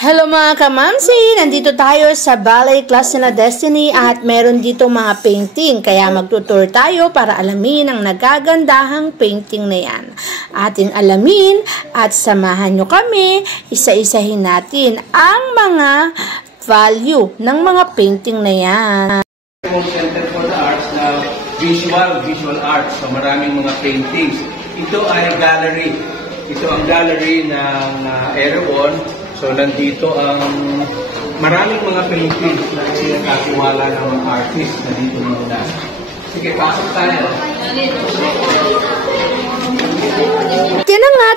Hello mga kamamsi! Nandito tayo sa ballet class na Destiny at meron dito mga painting. Kaya magtutur tayo para alamin ang nagagandahang painting na yan. Ating alamin at samahan nyo kami. Isa-isahin natin ang mga value ng mga painting na yan. Center for the Arts na visual arts. So maraming mga paintings. Ito ay gallery. Ito ang gallery ng Erewhon. So, nandito ang maraming mga paintings na pinagkatiwala ng mga artist na dito muna. Sige, pasok tayo.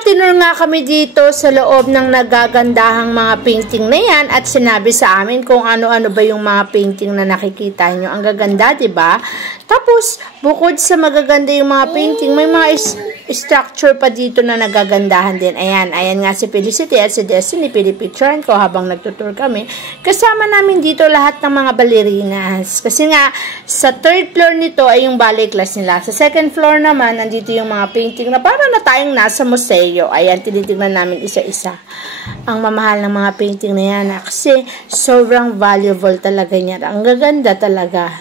Tinur nga kami dito sa loob ng nagagandahang mga painting na yan at sinabi sa amin kung ano-ano ba yung mga painting na nakikita nyo. Ang gaganda, diba? Tapos, bukod sa magaganda yung mga painting, may mga structure pa dito na nagagandahan din. Ayan nga si Felicity at si Destiny, pinipicturean ko habang nagtutur kami. Kasama namin dito lahat ng mga ballerinas. Kasi nga, sa third floor nito ay yung ballet class nila. Sa second floor naman, nandito yung mga painting na para na tayong nasa museo. Ayan, tinitignan namin isa-isa. Ang mamahal ng mga painting na yan. Kasi sobrang valuable talaga niya. Ang gaganda talaga.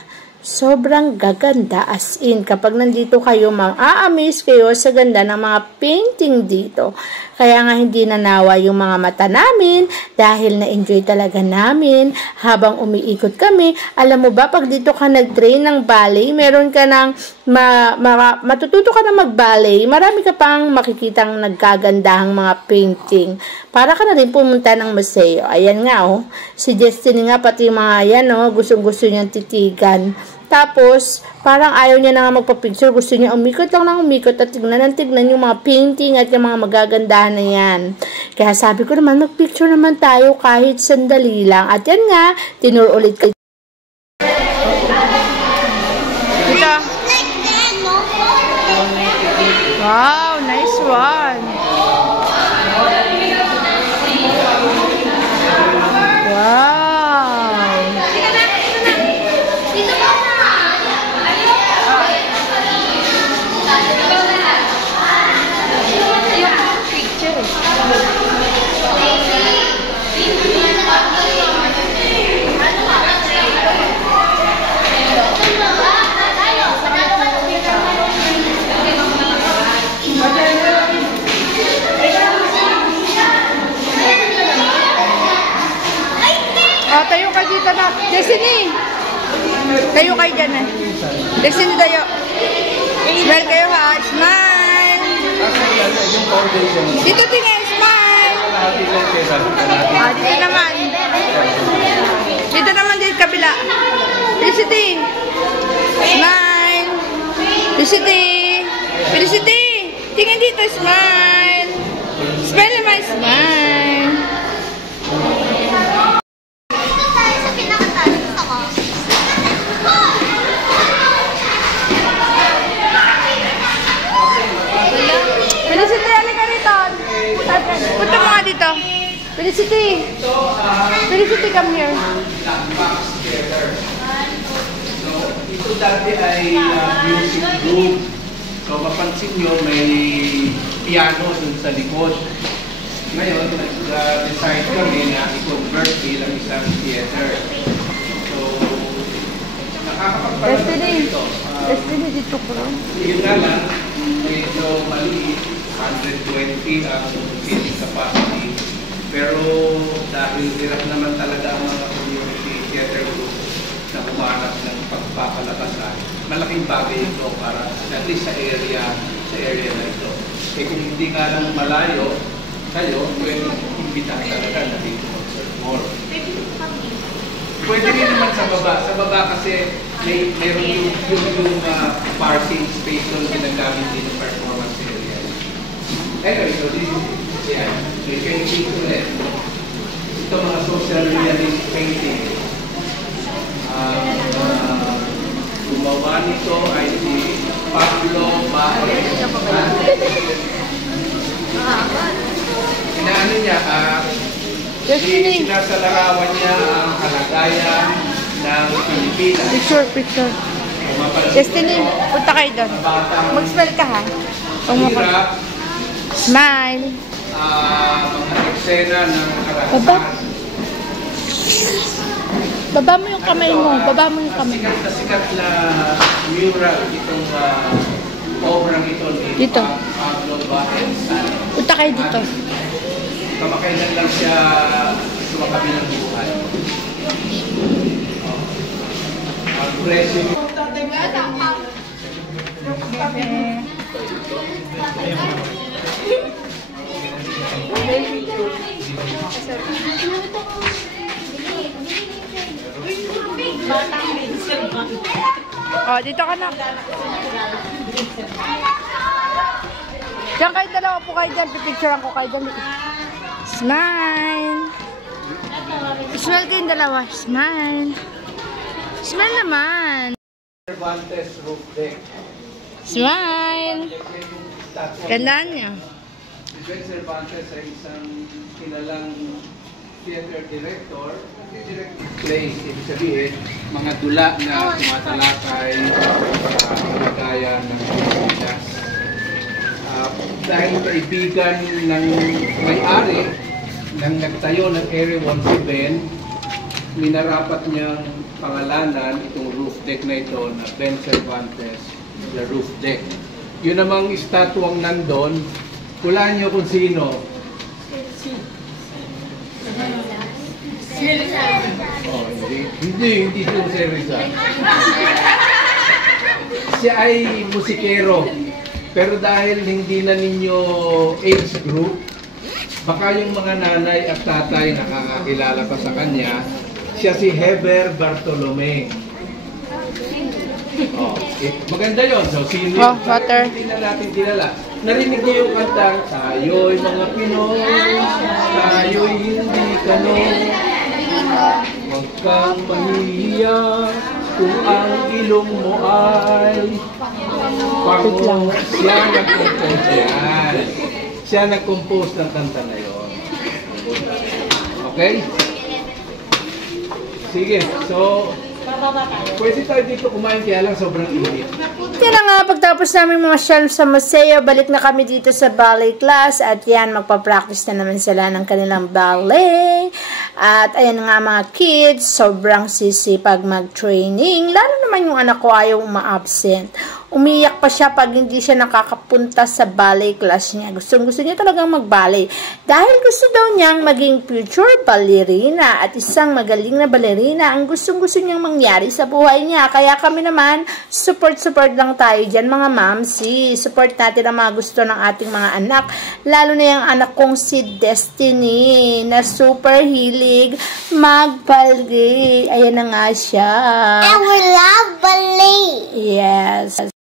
Sobrang gaganda as in. Kapag nandito kayo, ma-amaze kayo sa ganda ng mga painting dito. Kaya nga hindi nanawa yung mga mata namin dahil na-enjoy talaga namin habang umiikot kami. Alam mo ba, pag dito ka nag-train ng ballet, meron ka ng matututo ka na mag-ballet, marami ka pang makikitang nagkagandahang mga painting. Para ka na rin pumunta ng museo. Ayan nga, oh. Si Destiny nga, pati mga yan, oh, gustong-gusto niyang titigan. Tapos, parang ayaw niya na nga magpa-picture. Gusto niya umikot lang ng umikot at tignan yung mga painting at yung mga magagandahan na yan. Kaya sabi ko naman, mag-picture naman tayo kahit sandali lang. At yan nga, tinur ulit ko. Ito. Wow, nice one. Wow. Tayo kayo dito na. Destiny! Tayo kayo dyan eh. Destiny tayo. Smile kayo ha. Smile! Dito tingin. Smile! Dito naman. Dito naman dito kabila. Felicity! Smile! Felicity! Felicity! Tingin dito. Smile! Smile naman. Smile! Punta mo nga dito. Felicity. Felicity, come here. So, ito dati ay music room. So, mapansin nyo, may piano dun sa likod. Ngayon, nag-decide kami na i-convert bilang isang theater. So, nakakapagpala na ito. Destiny, dito ko lang. Yun nga lang, medyo maliit. 120 ang seating capacity. Pero dahil hirap naman talaga ang mga community theater group na humanap ng pagpapalakasan, malaking bagay ito para at least sa area na ito. Eh kung hindi nga lang malayo, kayo, pwede imbitahan talaga na dito mag-serve more. Pwede rin naman sa baba. Sa baba kasi mayroon yung parking space doon ginagamit din ng performance area. Anyway, so this is, yeah, so you can see ulit. Ito mga social realist painting. Gumawa nito ay si Pablo Baez. Inaano niya, sinasalarawan niya ang kalagayan ng Pilipinas. Picture. Destiny, punta kayo doon. Mag-spell ka ha. Hirap Smile. Mga eksena ng karanasan Baba mo yung kamay mo. Baba mo yung kamay mo. Sikat na sikat na mural itong obrang ito ni Dito. Pablo Baez. Punta kayo dito. Kamakailan lang siya sumakabi ng buhay. Ang presyo Oh, dito ka na. Diyan kayo dalawa po kayo dyan. Pipicturean ko kayo dyan. Smile. Smile kayong dalawa. Smile. Smile naman. Cervantes roof deck. Smile. Gandaan niya. Si Ben Cervantes ay isang kilalang theater director. Plays, ibig sabihin, mga dula na tumatalakay sa kalagayan ng Pilipinas. Dahil kaibigan ng may-ari nang nagtayo ng Area 117, minarapat niyang pangalanan itong roof deck na ito na Ben Cervantes, the roof deck. Yun namang estatwang nandun, hulaan niyo kung sino. Oh, hindi siya si Rizal. Siya ay musikero. Pero dahil hindi na ninyo age group, baka yung mga nanay at tatay nakakakilala pa sa kanya, siya si Heber Bartolome. Oh, maganda yun. So, sino Oh, water. hindi na natin kilala. Narinig niyo yung kantang, tayo'y mga Pinoy, tayo'y hindi kanon. Huwag kang mahihiya kung ang ilong mo ay pango. Siya nag-compose yan. Siya nag-compose ng kanta na yun. Okay? Sige, so pwede tayo dito kumain kaya lang sobrang init. Kaya nga, pagtapos namin mga shelf sa museo, balik na kami dito sa ballet class at yan, magpa-practice na naman sila ng kanilang ballet. At ayan nga mga kids, sobrang sisipag mag-training. Lalo naman yung anak ko ayaw ma-absent. Umiyak pa siya pag hindi siya nakakapunta sa ballet class niya. Gusto niya talagang mag-ballet. Dahil gusto daw niyang maging future ballerina at isang magaling na ballerina ang gusto niyang mangyari sa buhay niya. Kaya kami naman, support lang tayo dyan mga mamsi. Support natin ang mga gusto ng ating mga anak. Lalo na yung anak kong si Destiny na super hilig mag-ballet. Ayan na nga siya. And we love ballet.